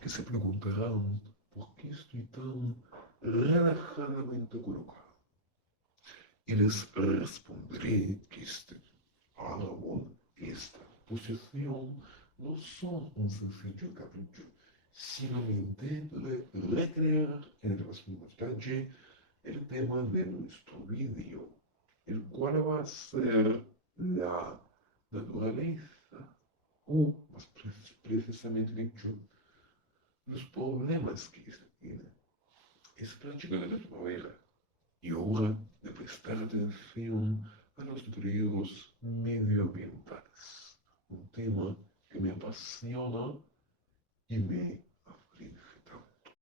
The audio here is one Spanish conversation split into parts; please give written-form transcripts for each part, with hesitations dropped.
que se preguntarán por qué estoy tan relajadamente colocado. Y les responderé que este árbol, esta posición, no son un sencillo capricho, sino mi intento de recrear en el mismo detalle el tema de nuestro vídeo, el cual va a ser la naturaleza, o más precisamente dicho, los problemas que se tienen. Es práctica de la primavera y hora de prestar atención a los deterioros medioambientales, un tema que me apasiona y me aflige tanto.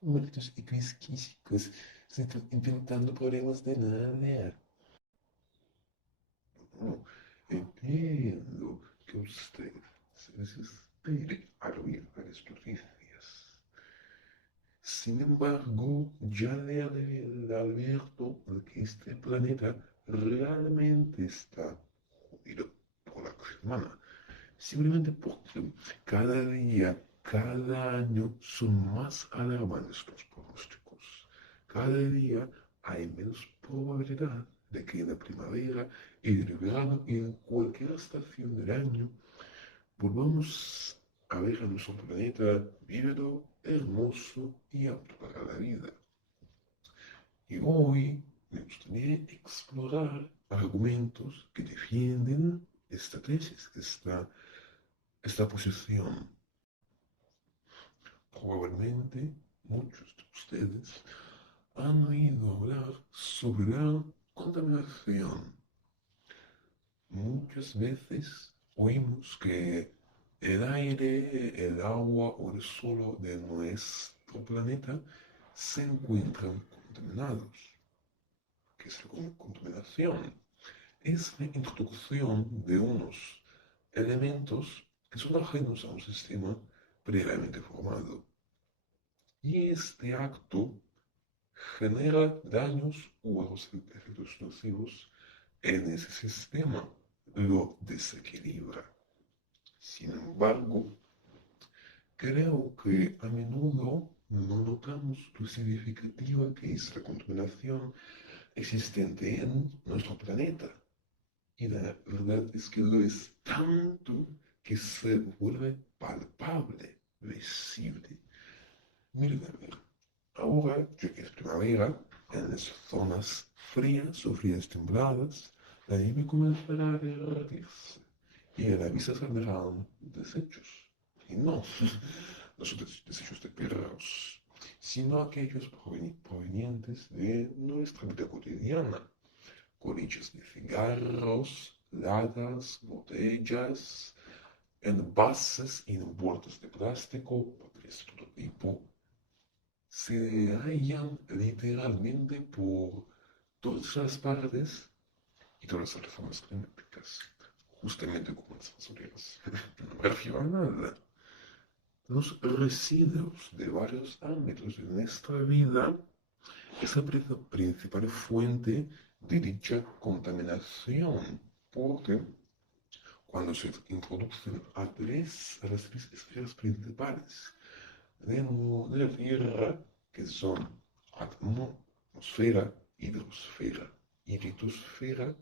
Malditos equisquísicos, se están inventando problemas de nada. No, entiendo que usted se desespere al oír las noticias. Sin embargo, ya le advierto de que este planeta realmente está jodido por la acción humana. Simplemente porque cada día, cada año son más alarmantes los pronósticos. Cada día hay menos probabilidad de que en la primavera, en el verano y en cualquier estación del año volvamos a ver a nuestro planeta vívido, hermoso y apto para la vida. Y hoy me gustaría explorar argumentos que defienden esta tesis, esta posición. Probablemente muchos de ustedes han oído hablar sobre la contaminación. Muchas veces oímos que el aire, el agua o el suelo de nuestro planeta se encuentran contaminados. ¿Qué es la contaminación? Es la introducción de unos elementos que son ajenos a un sistema previamente formado. Y este acto genera daños u otros efectos nocivos en ese sistema, lo desequilibra. Sin embargo, creo que a menudo no notamos lo significativa que es la contaminación existente en nuestro planeta. Y la verdad es que lo es tanto que se vuelve palpable, visible. Miren, a ver, ahora, ya que es primavera, en las zonas frías o frías templadas, la nieve comenzará a derretirse y a la vista saldrán desechos. Y no, no son desechos de perros, sino aquellos provenientes de nuestra vida cotidiana. Colillas de cigarros, latas, botellas, envases envueltos de plástico, papeles de todo tipo, se hallan literalmente por todas las partes y todas las reformas climáticas, justamente como las basureras. No me refiero a nada. Los residuos de varios ámbitos de nuestra vida es la principal fuente de dicha contaminación, porque cuando se introducen a las tres esferas principales de la Tierra, que son atmósfera, hidrosfera y litosfera,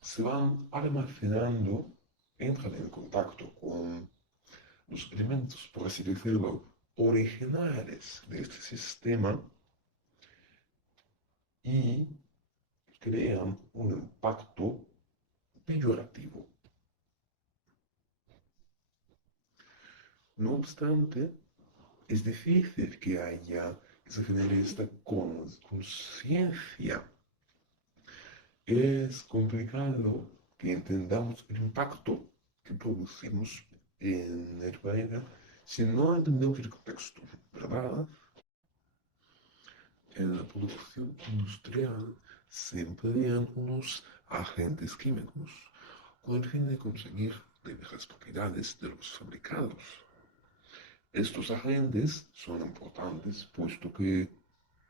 se van almacenando, entran en contacto con los elementos, por así decirlo, originales de este sistema y crean un impacto peyorativo. No obstante, es difícil que se genere esta conciencia. Es complicado que entendamos el impacto que producimos en el planeta si no entendemos el contexto, ¿verdad? En la producción industrial se emplean unos agentes químicos con el fin de conseguir diversas propiedades de los fabricados. Estos agentes son importantes puesto que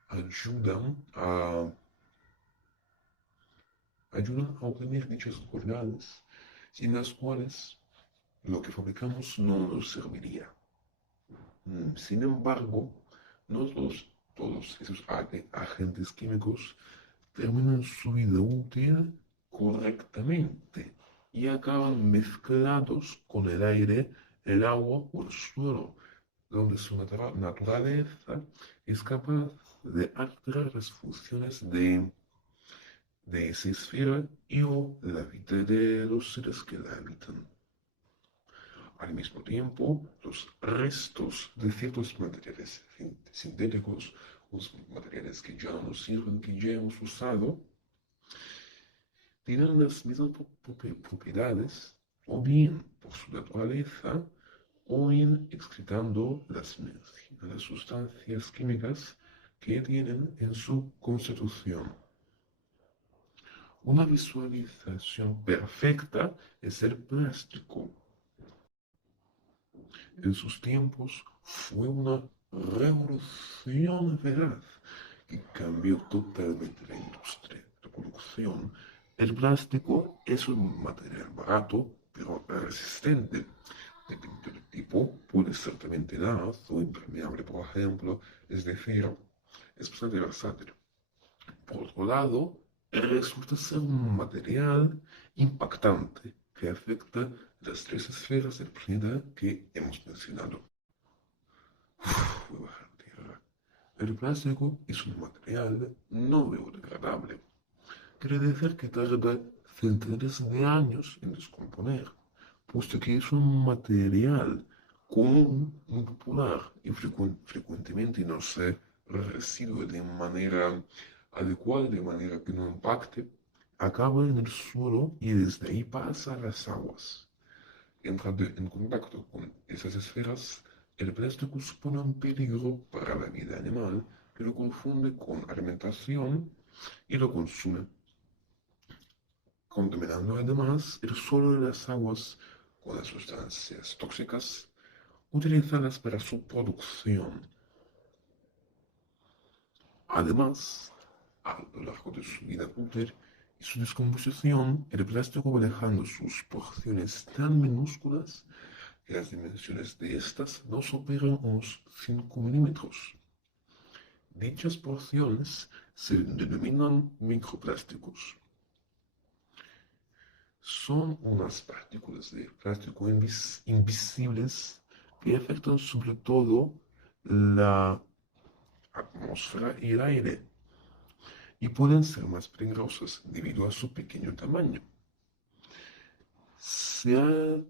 ayudan a, ayudan a obtener dichas cualidades, sin las cuales lo que fabricamos no nos serviría. Sin embargo, no todos esos agentes químicos terminan su vida útil correctamente y acaban mezclados con el aire, el agua o el suelo, donde su naturaleza es capaz de alterar las funciones de esa esfera y o la vida de los seres que la habitan. Al mismo tiempo, los restos de ciertos materiales sintéticos, los materiales que ya no nos sirven, que ya hemos usado, tienen las mismas propiedades, o bien por su naturaleza, o bien excretando las sustancias químicas que tienen en su constitución. Una visualización perfecta es el plástico. En sus tiempos fue una revolución veraz que cambió totalmente la industria de producción. El plástico es un material barato, pero resistente. Dependiendo del tipo, puede ser también tenaz o impermeable, por ejemplo, es decir, es bastante versátil. Por otro lado, resulta ser un material impactante que afecta las tres esferas del planeta que hemos mencionado. Voy a bajar tierra. El plástico es un material no biodegradable. Quiere decir que tarda centenares de años en descomponer, puesto que es un material común, muy popular y frecuentemente no se recibe de manera adecuada, de manera que no impacte, acaba en el suelo y desde ahí pasa a las aguas. Entrando en contacto con esas esferas, el plástico supone un peligro para la vida animal que lo confunde con alimentación y lo consume, contaminando además el suelo y las aguas con las sustancias tóxicas utilizadas para su producción. Además, a lo largo de su vida útil y su descomposición, el plástico va dejando sus porciones tan minúsculas que las dimensiones de estas no superan unos 5 milímetros. Dichas porciones se denominan microplásticos. Son unas partículas de plástico invisibles que afectan sobre todo la atmósfera y el aire y pueden ser más peligrosas debido a su pequeño tamaño. Se ha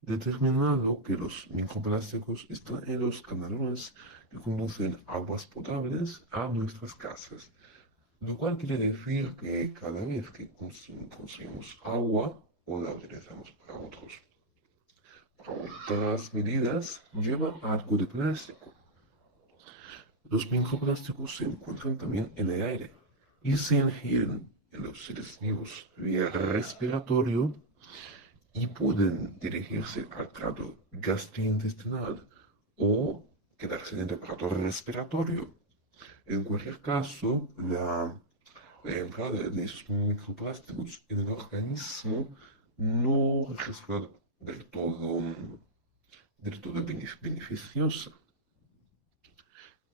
determinado que los microplásticos están en los canalones que conducen aguas potables a nuestras casas, lo cual quiere decir que cada vez que consumimos agua o la utilizamos para otras medidas, lleva algo de plástico. Los microplásticos se encuentran también en el aire y se ingieren en los seres vivos vía respiratorio y pueden dirigirse al tracto gastrointestinal o quedarse en el aparato respiratorio. En cualquier caso, la entrada de esos microplásticos en el organismo no resulta del todo, beneficiosa.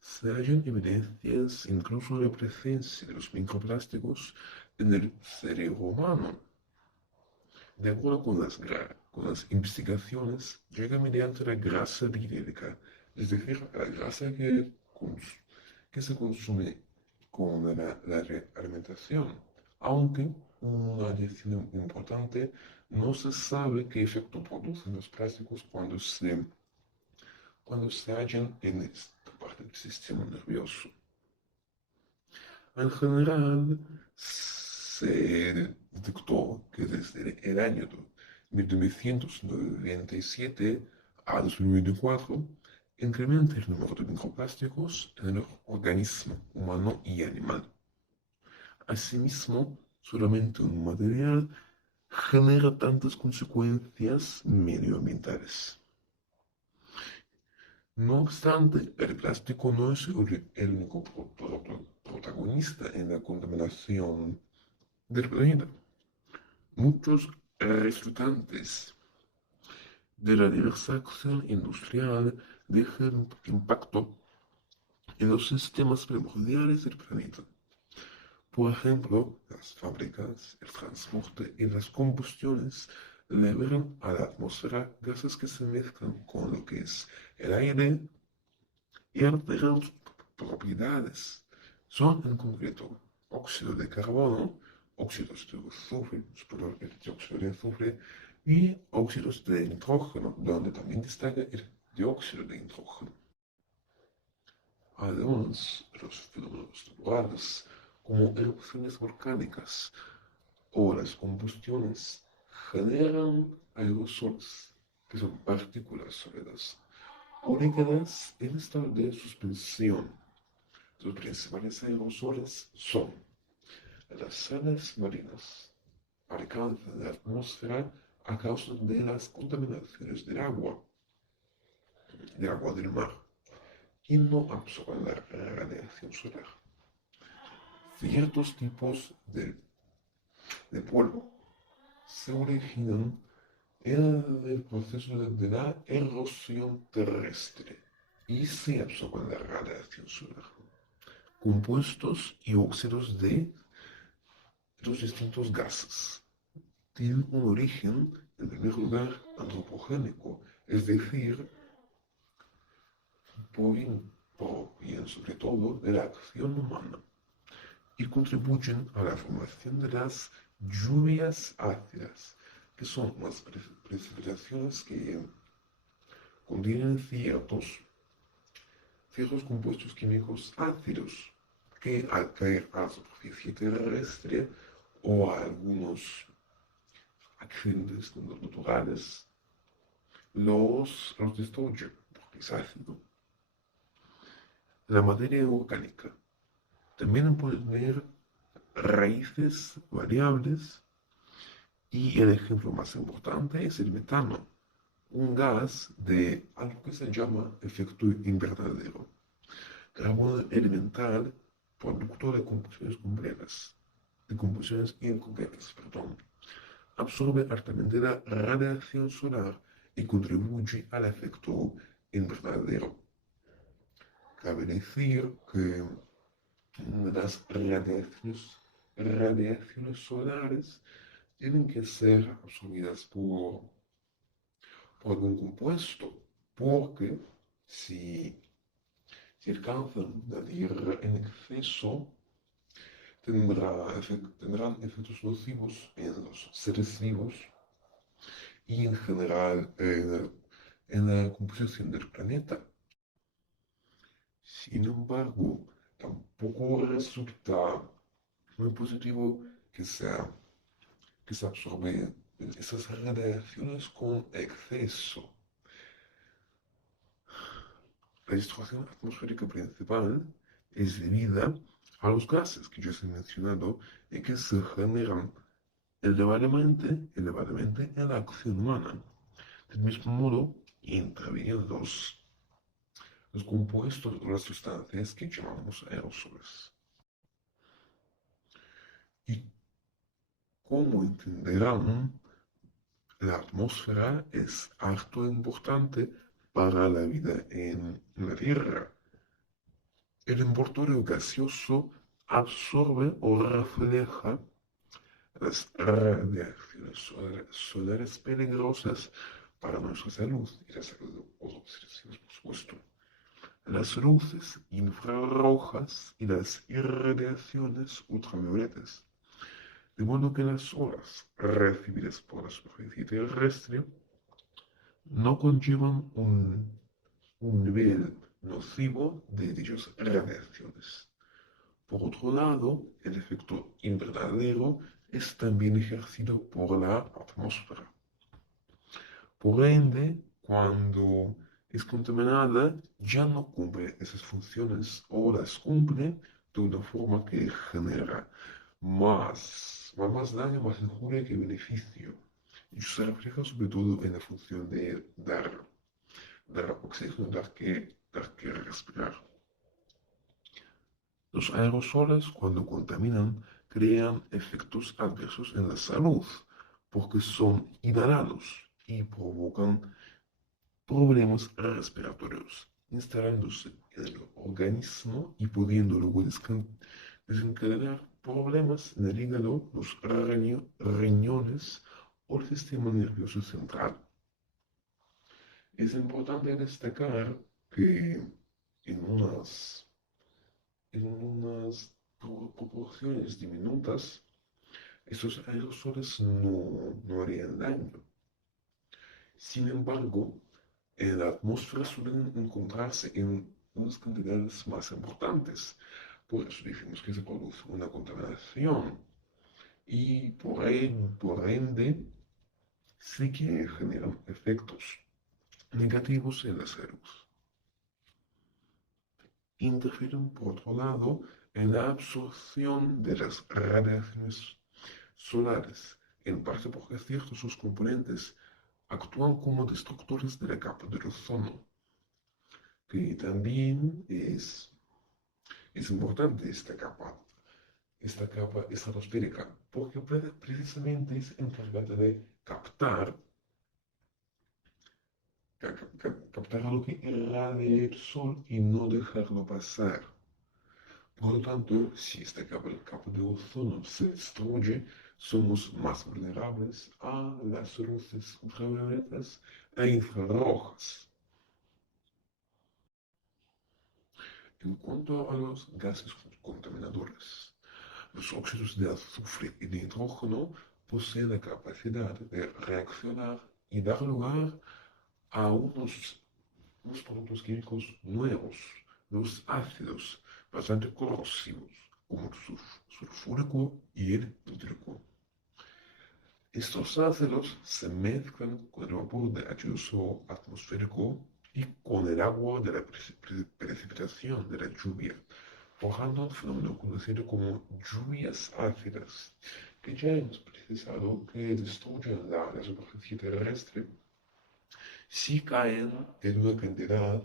Se hallan evidencias incluso de la presencia de los microplásticos en el cerebro humano. De acuerdo con las investigaciones, llega mediante la grasa lírica, es decir, la grasa que se consume con la alimentación. Aunque, una adición importante, no se sabe qué efecto producen los plásticos cuando se hallan en esta parte del sistema nervioso. En general, se detectó que desde el año 1997 a 2024 incrementa el número de microplásticos en el organismo humano y animal. Asimismo, solamente un material genera tantas consecuencias medioambientales. No obstante, el plástico no es el único protagonista en la contaminación del planeta. Muchos resultantes de la diversa acción industrial deja impacto en los sistemas primordiales del planeta. Por ejemplo, las fábricas, el transporte y las combustiones liberan a la atmósfera gases que se mezclan con lo que es el aire y alteran sus propiedades. Son en concreto óxido de carbono, óxidos de azufre, el dióxido de azufre y óxidos de nitrógeno, donde también destaca el dióxido de nitrógeno. Además, los fenómenos naturales, como erupciones volcánicas o las combustiones, generan aerosoles, que son partículas sólidas o líquidas en estado de suspensión. Los principales aerosoles son las sales marinas, alcanzan la atmósfera a causa de las contaminaciones del agua del mar, y no absorben la radiación solar. Ciertos tipos de polvo se originan en el proceso de la erosión terrestre y se absorben la radiación solar. Compuestos y óxidos de los distintos gases tienen un origen, en primer lugar, antropogénico, es decir, provienen sobre todo de la acción humana y contribuyen a la formación de las lluvias ácidas, que son las precipitaciones que contienen ciertos compuestos químicos ácidos que al caer a la superficie terrestre o a algunos accidentes naturales los destruyen porque es ácido. La materia orgánica también puede tener raíces variables y el ejemplo más importante es el metano, un gas de algo que se llama efecto invernadero, carbono elemental producto de combustibles incompletas, perdón. Absorbe altamente la radiación solar y contribuye al efecto invernadero. Cabe decir que las radiaciones solares tienen que ser absorbidas por algún compuesto, porque si alcanzan la Tierra en exceso, tendrán efectos nocivos en los seres vivos y en general en la composición del planeta. Sin embargo, tampoco resulta muy positivo que se absorben esas radiaciones con exceso. La distorsión atmosférica principal es debida a los gases que ya se han mencionado y que se generan elevadamente en la acción humana. Del mismo modo, intervienen los compuestos o las sustancias que llamamos aerosoles. Y como entenderán, la atmósfera es harto importante para la vida en la Tierra. El envoltorio gaseoso absorbe o refleja las radiaciones solares peligrosas para nuestra salud y la salud de otros seres vivos, por supuesto. Las luces infrarrojas y las irradiaciones ultravioletas, de modo que las olas recibidas por la superficie terrestre no conllevan un nivel nocivo de dichas radiaciones. Por otro lado, el efecto invernadero es también ejercido por la atmósfera. Por ende, cuando es contaminada, ya no cumple esas funciones o las cumple de una forma que genera más daño, más injuria que beneficio. Y se refleja sobre todo en la función de dar oxígeno, dar que respirar. Los aerosoles, cuando contaminan, crean efectos adversos en la salud, porque son inhalados y provocan problemas respiratorios, instalándose en el organismo y pudiendo luego desencadenar problemas en el hígado, los riñones o el sistema nervioso central. Es importante destacar que en unas, en unas proporciones diminutas, estos aerosoles no harían daño. Sin embargo, en la atmósfera suelen encontrarse en unas cantidades más importantes. Por eso decimos que se produce una contaminación y por ende sí que generan efectos negativos en la salud. Interfieren, por otro lado, en la absorción de las radiaciones solares, en parte porque ciertos sus componentes actúan como destructores de la capa del ozono, que también es importante esta capa estratosférica, porque precisamente es encargada de captar lo que irradia el sol y no dejarlo pasar. Por lo tanto, si esta capa de ozono se destruye, somos más vulnerables a las luces ultravioletas e infrarrojas. En cuanto a los gases contaminadores, los óxidos de azufre y nitrógeno poseen la capacidad de reaccionar y dar lugar a unos productos químicos nuevos, los ácidos, bastante corrosivos, como el sulfúrico y el nítrico. Estos ácidos se mezclan con el vapor de H2O atmosférico y con el agua de la precipitación de la lluvia, forjando un fenómeno conocido como lluvias ácidas, que ya hemos precisado que destruyen la superficie terrestre si caen en una cantidad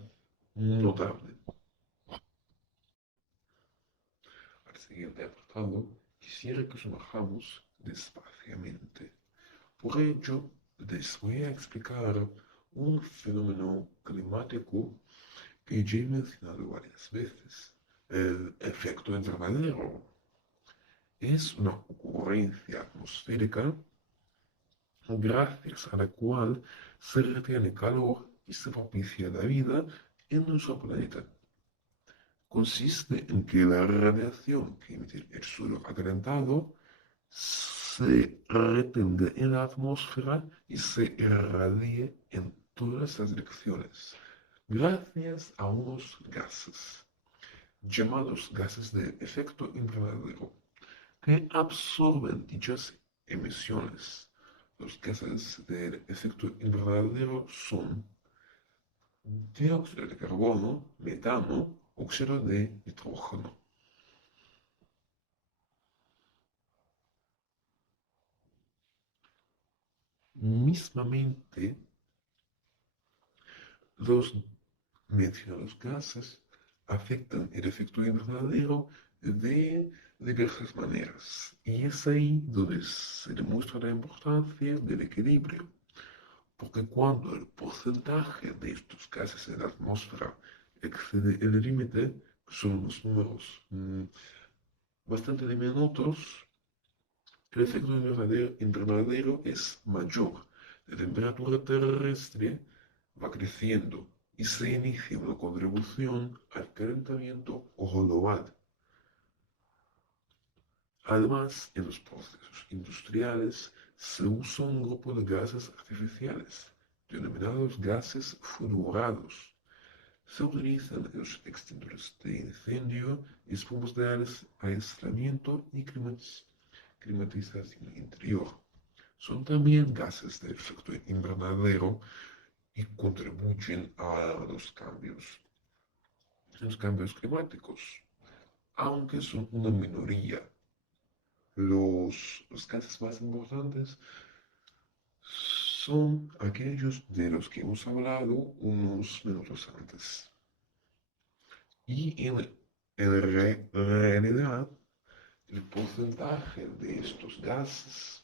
notable. Al siguiente apartado, quisiera que sumerjamos despaciamente. Por ello, les voy a explicar un fenómeno climático que ya he mencionado varias veces, el efecto invernadero. Es una ocurrencia atmosférica gracias a la cual se retiene calor y se propicia la vida en nuestro planeta. Consiste en que la radiación que emite el suelo acalentado se retenga en la atmósfera y se irradie en todas las direcciones, gracias a unos gases, llamados gases de efecto invernadero, que absorben dichas emisiones. Los gases del efecto invernadero son dióxido de carbono, metano, óxido de nitrógeno. Mismamente, los mencionados gases afectan el efecto invernadero de diversas maneras. Y es ahí donde se demuestra la importancia del equilibrio. Porque cuando el porcentaje de estos gases en la atmósfera excede el límite, son unos números bastante diminutos, el efecto invernadero es mayor. La temperatura terrestre va creciendo y se inicia una contribución al calentamiento global. Además, en los procesos industriales se usa un grupo de gases artificiales, denominados gases fluorados. Se utilizan en los extintores de incendio, espumas de aislamiento y climatización interior. Son también gases de efecto invernadero y contribuyen a los cambios climáticos, aunque son una minoría. Los gases más importantes son aquellos de los que hemos hablado unos minutos antes. Y en realidad, el porcentaje de estos gases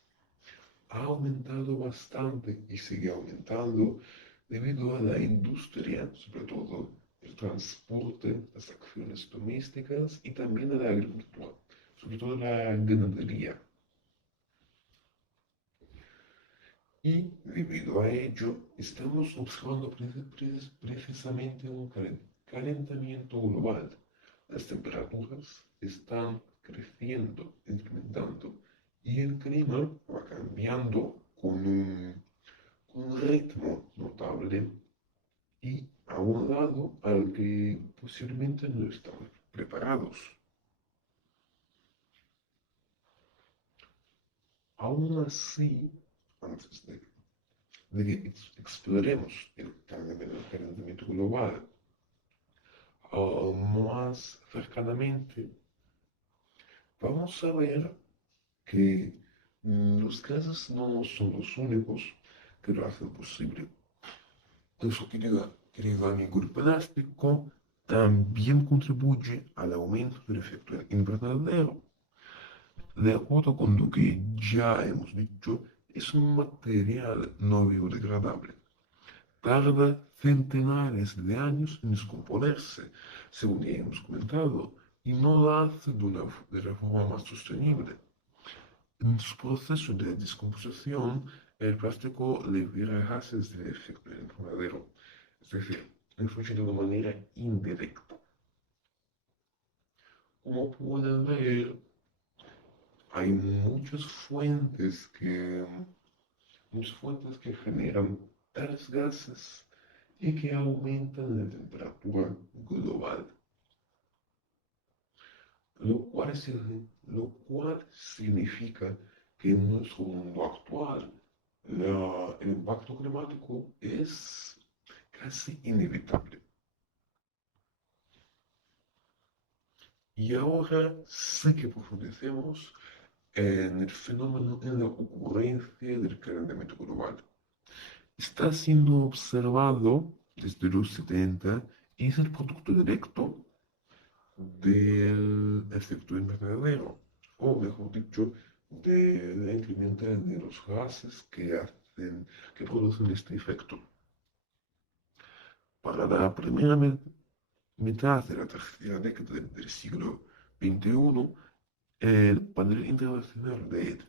ha aumentado bastante y sigue aumentando debido a la industria, sobre todo el transporte, las acciones domésticas y también a la agricultura, sobre todo la ganadería. Y debido a ello, estamos observando precisamente un calentamiento global. Las temperaturas están creciendo, incrementando, y el clima va cambiando con un ritmo notable y a un lado al que posiblemente no estamos preparados. Aún así, antes de que exploremos el calentamiento global más cercanamente, vamos a ver que los gases no son los únicos que lo hacen posible. Nuestro querido amigo el plástico también contribuye al aumento del efecto invernadero. De acuerdo con lo que ya hemos dicho, es un material no biodegradable. Tarda centenares de años en descomponerse, según ya hemos comentado, y no lo hace de la forma más sostenible. En su proceso de descomposición, el plástico libera gases de efecto invernadero, es decir, influye de una manera indirecta. Como pueden ver, hay muchas fuentes que generan tales gases y que aumentan la temperatura global, lo cual significa que en nuestro mundo actual el impacto climático es casi inevitable. Y ahora sí que profundicemos en el fenómeno, en la ocurrencia del calentamiento global. Está siendo observado desde los 70 y es el producto directo del efecto invernadero, o mejor dicho, del incremento de los gases que producen este efecto. Para la primera mitad de la tercera década del siglo XXI, el Panel Internacional de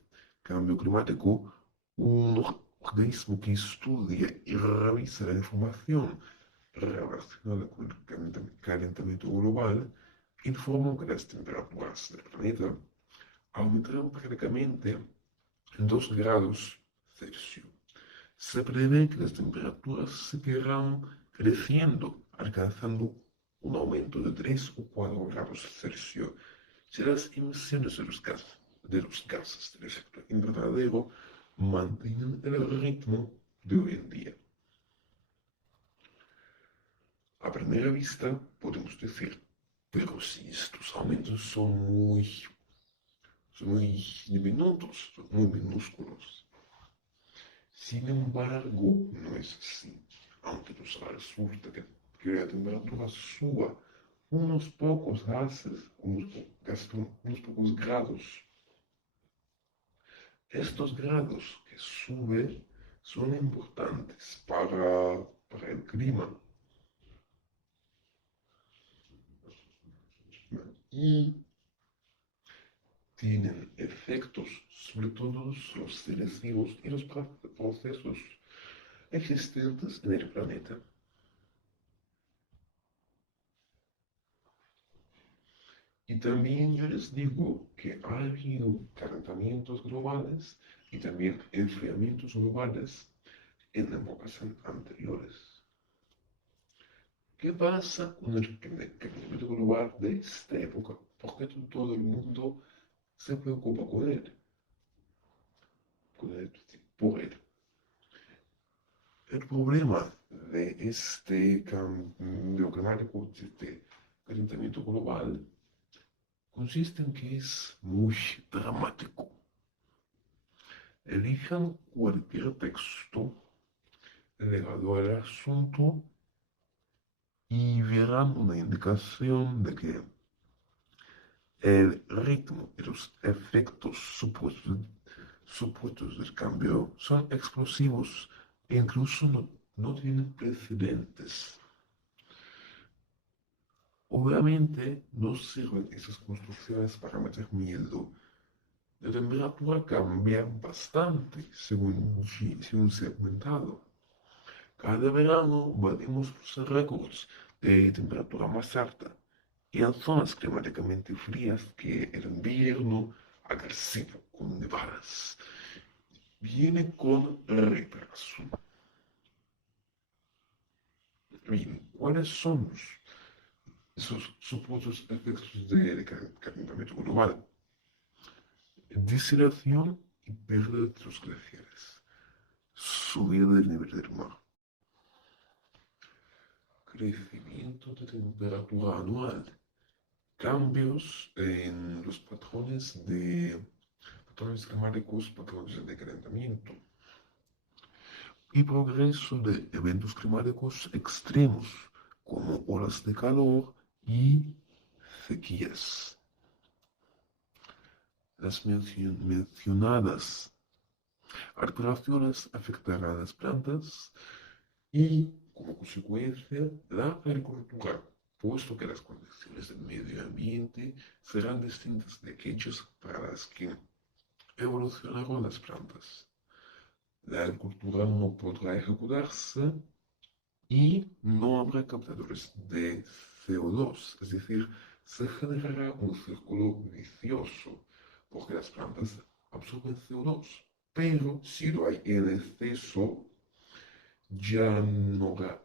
Cambio Climático, un organismo que estudia y revisa la información relacionada con el calentamiento global, informó que las temperaturas del planeta aumentaron prácticamente en 2 grados Celsius. Se prevé que las temperaturas seguirán creciendo, alcanzando un aumento de 3 o 4 grados Celsius si las emisiones de los gases del efecto invernadero mantienen el ritmo de hoy en día. A primera vista podemos decir, pero si estos aumentos son muy diminutos, son muy minúsculos. Sin embargo, no es así. Aunque nos resulta que la temperatura suba unos pocos gases, unos pocos grados, estos grados que suben son importantes para el clima y tienen efectos sobre todos los seres vivos y los procesos existentes en el planeta. Y también yo les digo que ha habido calentamientos globales y también enfriamientos globales en épocas anteriores. ¿Qué pasa con el calentamiento global de esta época? ¿Por qué todo el mundo se preocupa por él? El problema de este cambio climático, de este calentamiento global, consiste en que es muy dramático. Elijan cualquier texto legado al asunto y verán una indicación de que el ritmo y los efectos supuestos del cambio son explosivos e incluso no tiene precedentes. Obviamente no sirven esas construcciones para meter miedo. La temperatura cambia bastante según se ha aumentado. Cada verano batimos los récords de temperatura más alta y en zonas climáticamente frías que el invierno agresivo con nevadas viene con retraso. Bien, ¿cuáles son esos supuestos efectos del calentamiento global? Deshidrotación y pérdida de los glaciares, subida del nivel del mar, crecimiento de temperatura anual, cambios en los patrones climáticos, patrones de calentamiento y progreso de eventos climáticos extremos como olas de calor y sequías. Las mencionadas alteraciones afectarán a las plantas y, como consecuencia, la agricultura, puesto que las condiciones del medio ambiente serán distintas de aquellas para las que evolucionaron las plantas. La agricultura no podrá ejecutarse y no habrá captadores de CO2, es decir, se generará un círculo vicioso, porque las plantas absorben CO2, pero si lo hay en exceso, ya no habrá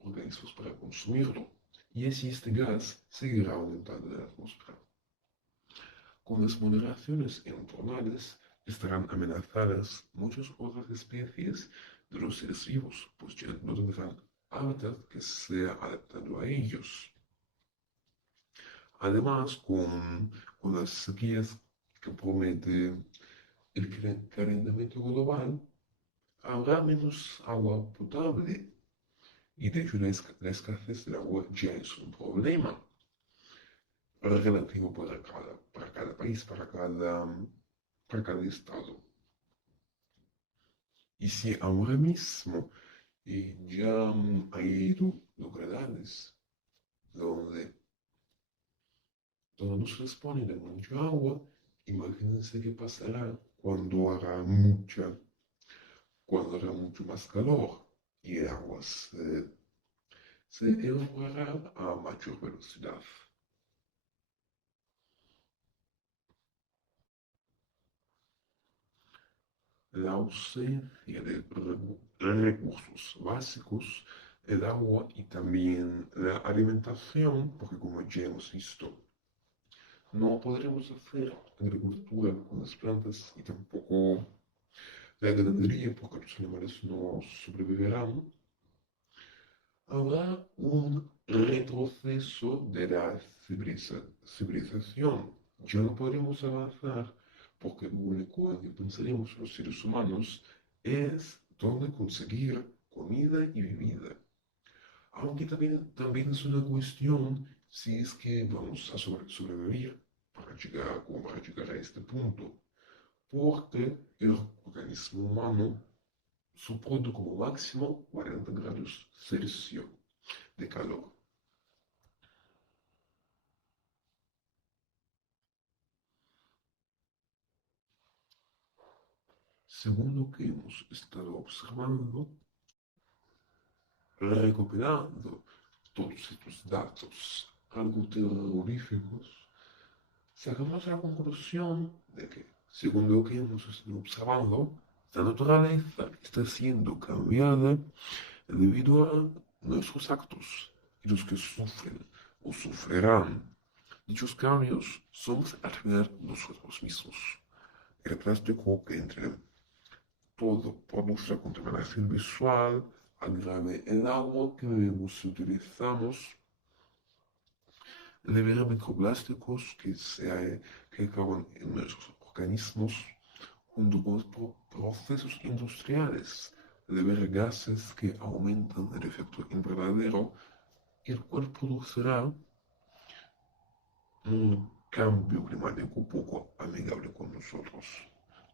organismos para consumirlo, y así este gas seguirá aumentando en la atmósfera. Con las moderaciones invernales estarán amenazadas muchas otras especies de los seres vivos, pues ya no tendrán hábitat que sea adaptado a ellos. Además, con las sequías que promete el calentamiento global, habrá menos agua potable. Y de hecho, la escasez del agua ya es un problema relativo para cada país, para cada estado. Y si ahora mismo ya hay localidades donde, donde no se dispone de mucha agua, imagínense qué pasará cuando hará mucho más calor y el agua se evaporará a mayor velocidad. La ausencia de recursos básicos, el agua y también la alimentación, porque como ya hemos visto, no podremos hacer agricultura con las plantas y tampoco la ganadería, porque los animales no sobrevivirán. Habrá un retroceso de la civilización. Ya no podremos avanzar porque lo único en que pensaremos los seres humanos es dónde conseguir comida y bebida. Aunque también es una cuestión si es que vamos a sobrevivir para llegar a este punto. Porque el organismo humano soporta como máximo 40 grados Celsius de calor. Según lo que hemos estado observando, recopilando todos estos datos algo terroríficos, sacamos la conclusión de que, según lo que hemos estado observando, la naturaleza está siendo cambiada debido a nuestros actos, y los que sufren o sufrirán dichos cambios somos al final nosotros mismos. El plástico que entre todo por nuestra contaminación visual, agrave el agua que bebemos y utilizamos, libera microplásticos que acaban en nuestros organismos, junto con los procesos industriales, libera gases que aumentan el efecto invernadero, el cual producirá un cambio climático poco amigable con nosotros.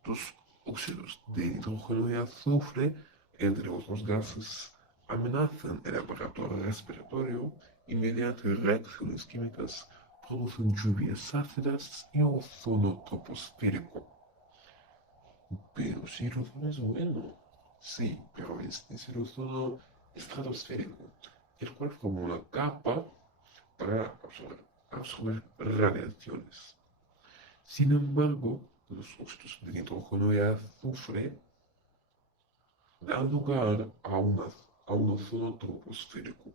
Los óxidos de nitrógeno y azufre, entre otros gases, amenazan el aparato respiratorio y mediante reacciones químicas producen lluvias ácidas y ozono troposférico. Pero si el ozono es bueno, sí, pero este es el ozono estratosférico, el cual forma una capa para absorber radiaciones. Sin embargo, los óxidos de nitrógeno y azufre dan lugar a un ozono troposférico.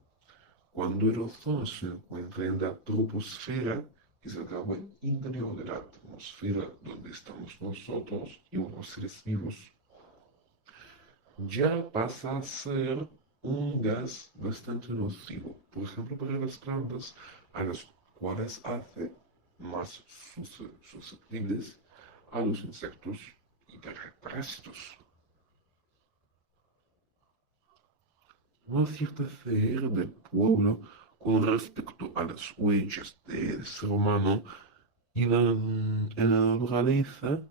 Cuando el ozono se encuentra en la troposfera, que es el capa interior de la atmósfera donde estamos nosotros y otros seres vivos, ya pasa a ser un gas bastante nocivo, por ejemplo, para las plantas, a las cuales hace más susceptibles a los insectos y parásitos. No acierta hacer del pueblo con respecto a las huellas del ser humano y en la naturaleza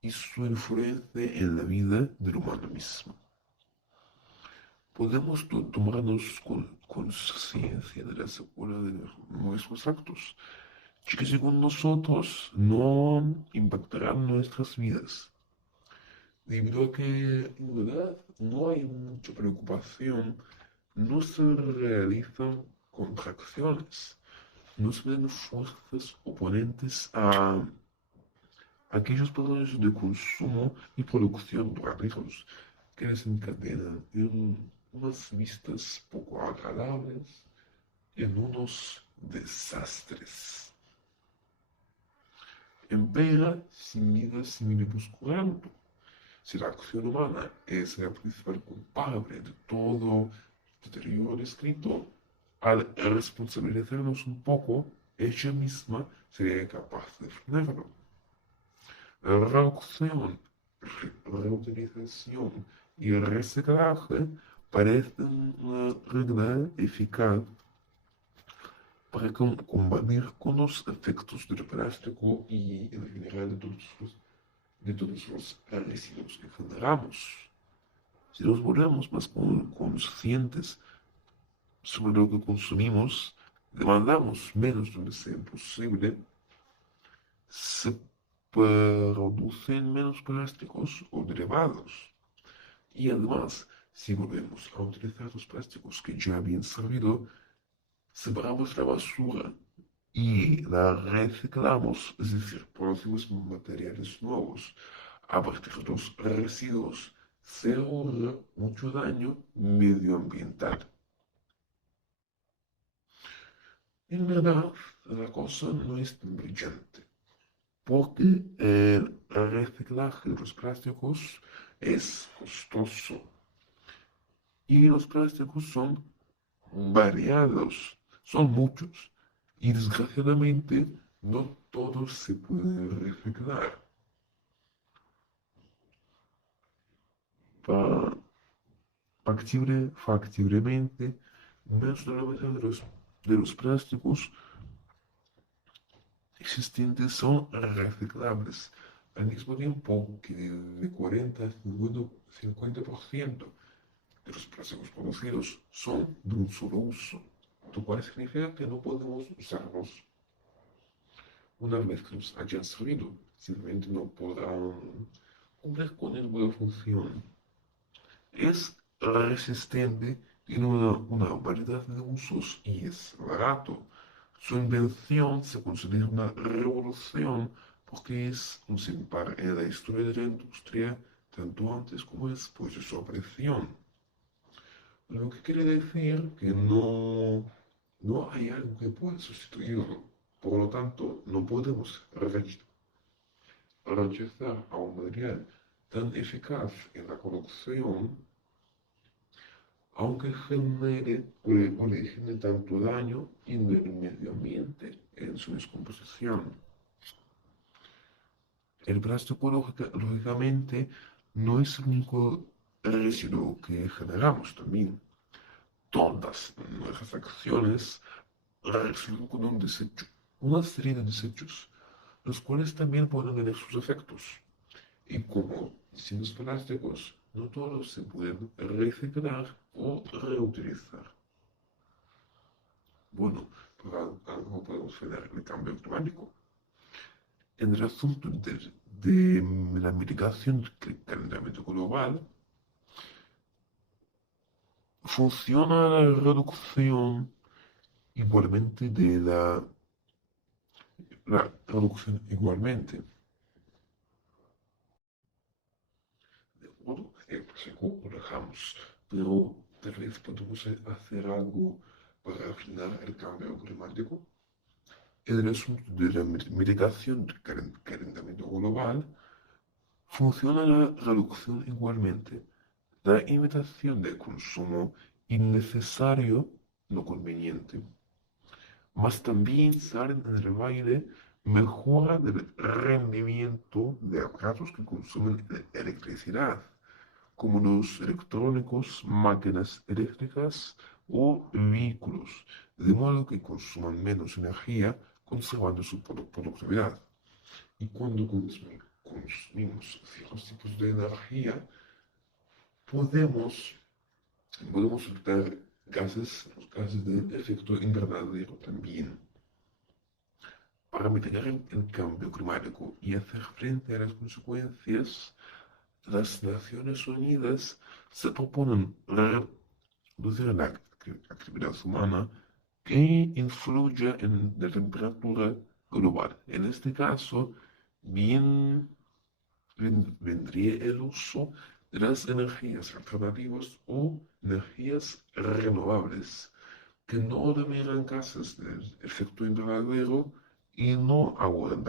y su influencia en la vida del humano mismo. Podemos tomarnos conciencia de la secuela de nuestros actos, que según nosotros no impactarán nuestras vidas, debido a que en verdad no hay mucha preocupación, no se realizan contracciones, no se ven fuerzas oponentes a aquellos procesos de consumo y producción rápidos que desencadenan en unas vistas poco agradables, en unos desastres. Empera sin vida, sin buscando. Si la acción humana es la principal culpable de todo deterioro descrito, al responsabilizarnos un poco, ella misma sería capaz de frenarlo. Reducción, reutilización y reciclaje parecen una regla eficaz para combatir con los efectos del plástico y en general de todos los residuos que generamos. Si nos volvemos más conscientes sobre lo que consumimos, demandamos menos donde sea posible, se producen menos plásticos o derivados. Y además, si volvemos a utilizar los plásticos que ya habían servido, separamos la basura y la reciclamos, es decir, producimos materiales nuevos a partir de los residuos, se ahorra mucho daño medioambiental. En verdad, la cosa no es tan brillante, porque el reciclaje de los plásticos es costoso y los plásticos son variados, son muchos y desgraciadamente no todos se pueden reciclar. Factiblemente, menos de la mitad de los plásticos existentes son reciclables, al mismo tiempo que de 40 a 50% de los plásticos producidos son de un solo uso, lo cual significa que no podemos usarlos una vez que nos hayan servido, simplemente no podrán cumplir con el buena función. Es resistente, tiene una variedad de usos y es barato. Su invención se considera una revolución porque es un sin par en la historia de la industria, tanto antes como después de su aparición. Lo que quiere decir que no hay algo que pueda sustituirlo. Por lo tanto, no podemos rechazar a un material tan eficaz en la producción, aunque genere tanto daño en el medio ambiente en su descomposición. El plástico, lógicamente, no es el único residuo que generamos también. Todas nuestras acciones resultan con un desecho, una serie de desechos, los cuales también pueden tener sus efectos. Y como sin los plásticos no todos se pueden reciclar, o reutilizar. Bueno, para algo podemos frenar el cambio climático. En el asunto de la mitigación del calentamiento global, funciona la reducción igualmente de la reducción igualmente. De modo que seguro lo dejamos, pero tal vez podemos hacer algo para frenar el cambio climático. En el asunto de la mitigación del calentamiento global, funciona la reducción igualmente. La imitación del consumo innecesario, no conveniente, mas también salen en el baile mejora del rendimiento de aparatos que consumen electricidad, como los electrónicos, máquinas eléctricas o vehículos, de modo que consuman menos energía, conservando su productividad. Y cuando consumimos ciertos tipos de energía, podemos, podemos soltar los gases de efecto invernadero también. Para mitigar el cambio climático y hacer frente a las consecuencias, las Naciones Unidas se proponen reducir la actividad humana que influya en la temperatura global. En este caso, bien vendría el uso de las energías alternativas o energías renovables que no generan gases de efecto invernadero y no abordan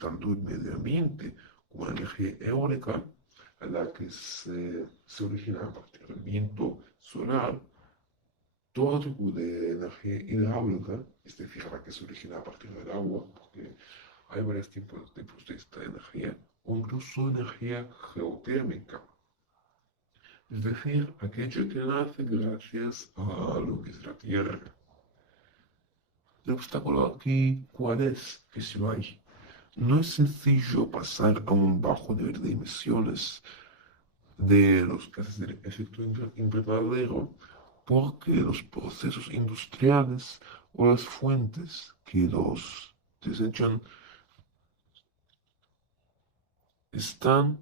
tanto el medio ambiente como la energía eólica, a la que se origina a partir del viento solar, todo tipo de energía hidráulica, es decir, la que se origina a partir del agua, porque hay varios tipos de esta energía, o incluso energía geotérmica, es decir, aquella que nace gracias a lo que es la Tierra. El obstáculo aquí, ¿cuál es? Que si lo hay. No es sencillo pasar a un bajo nivel de emisiones de los gases de efecto invernadero porque los procesos industriales o las fuentes que los desechan están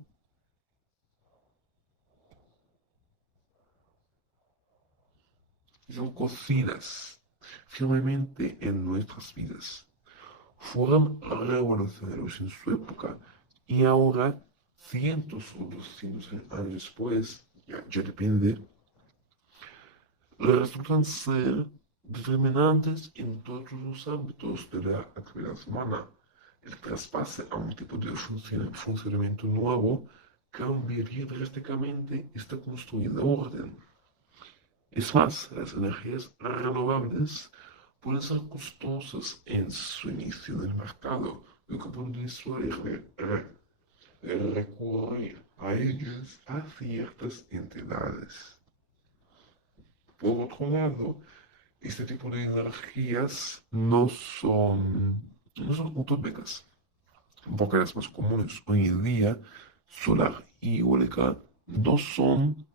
son cocidas firmemente en nuestras vidas. Fueron revolucionarios en su época y ahora, cientos o 200 años después, ya depende, resultan ser determinantes en todos los ámbitos de la actividad humana. El traspase a un tipo de funcionamiento nuevo cambiaría drásticamente esta construida orden. Es más, las energías renovables pueden ser costosas en su inicio en el mercado, lo que puede disuadir de recurrir a ellas a ciertas entidades. Por otro lado, este tipo de energías no son utópicas, porque las más comunes hoy en día, solar y eólica, no son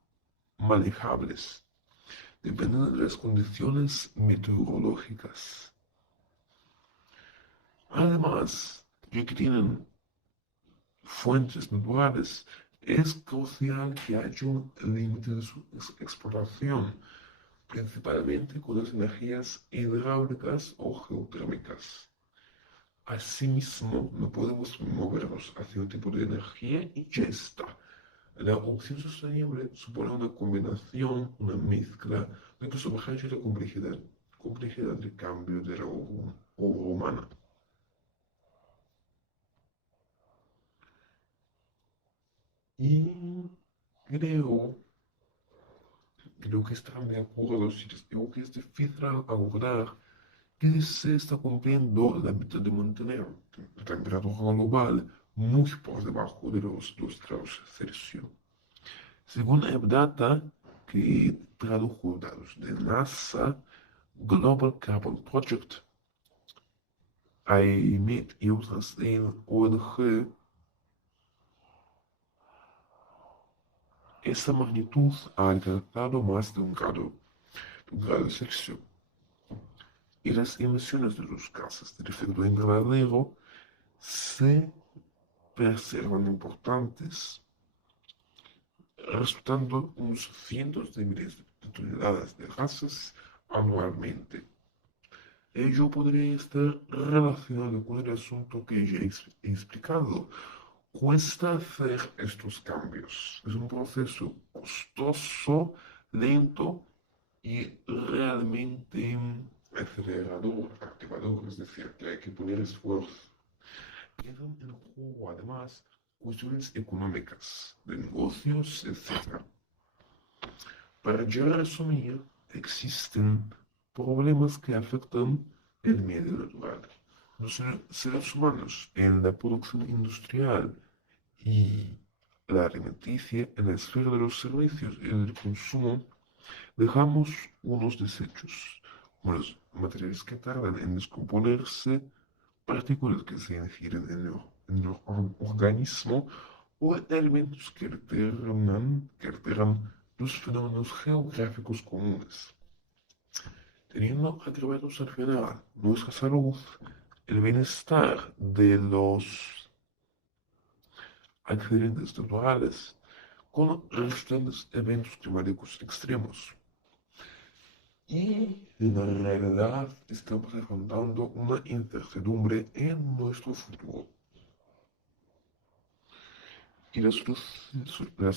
manejables. Dependen de las condiciones meteorológicas. Además, ya que tienen fuentes naturales, es crucial que haya un límite de su explotación, principalmente con las energías hidráulicas o geotérmicas. Asimismo, no podemos movernos hacia un tipo de energía y ya está. La opción sostenible supone una combinación, una mezcla de que subraya la complejidad de cambio de la obra humana. Y creo, creo que están de acuerdo, si creo que es difícil abordar que se está cumpliendo la meta de mantener la temperatura global muy por debajo de los 2 grados Celsius. Según data que tradujo datos de NASA, Global Carbon Project, IMET y otras ONG, esa magnitud ha alcanzado más de un grado Celsius. Y las emisiones de los gases de efecto invernadero se preservan importantes, resultando unos cientos de miles de toneladas de gases anualmente. Ello podría estar relacionado con el asunto que ya he explicado. Cuesta hacer estos cambios. Es un proceso costoso, lento y realmente acelerador, activador, es decir, que hay que poner esfuerzo. Quedan en juego además cuestiones económicas, de negocios, etc. Para llegar a resumir, existen problemas que afectan el medio natural, los seres humanos en la producción industrial y la alimenticia, en la esfera de los servicios y del consumo, dejamos unos desechos, como los materiales que tardan en descomponerse, partículas que se ingieren en el organismo o elementos que alteran los fenómenos geográficos comunes, teniendo agregados al final nuestra salud, el bienestar de los accidentes naturales, con resultantes eventos climáticos extremos. Y en la realidad estamos afrontando una incertidumbre en nuestro futuro. Y las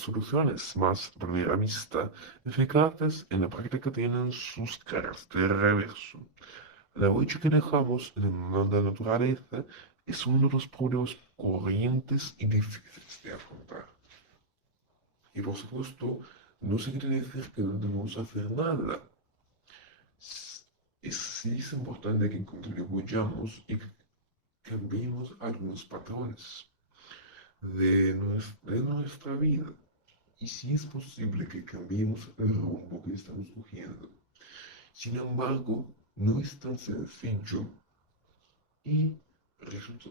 soluciones más a primera vista eficaces en la práctica tienen sus caras de reverso. La huella que dejamos en la naturaleza es uno de los problemas corrientes y difíciles de afrontar. Y por supuesto, no se quiere decir que no debemos hacer nada. Sí es importante que contribuyamos y que cambiemos algunos patrones de nuestra vida. Y si es posible que cambiemos el rumbo que estamos cogiendo. Sin embargo, no es tan sencillo y resulta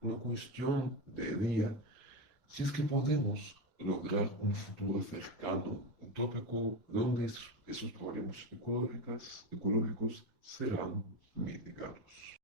una cuestión de día si es que podemos lograr un futuro cercano, utópico, donde esos problemas ecológicos serán mitigados.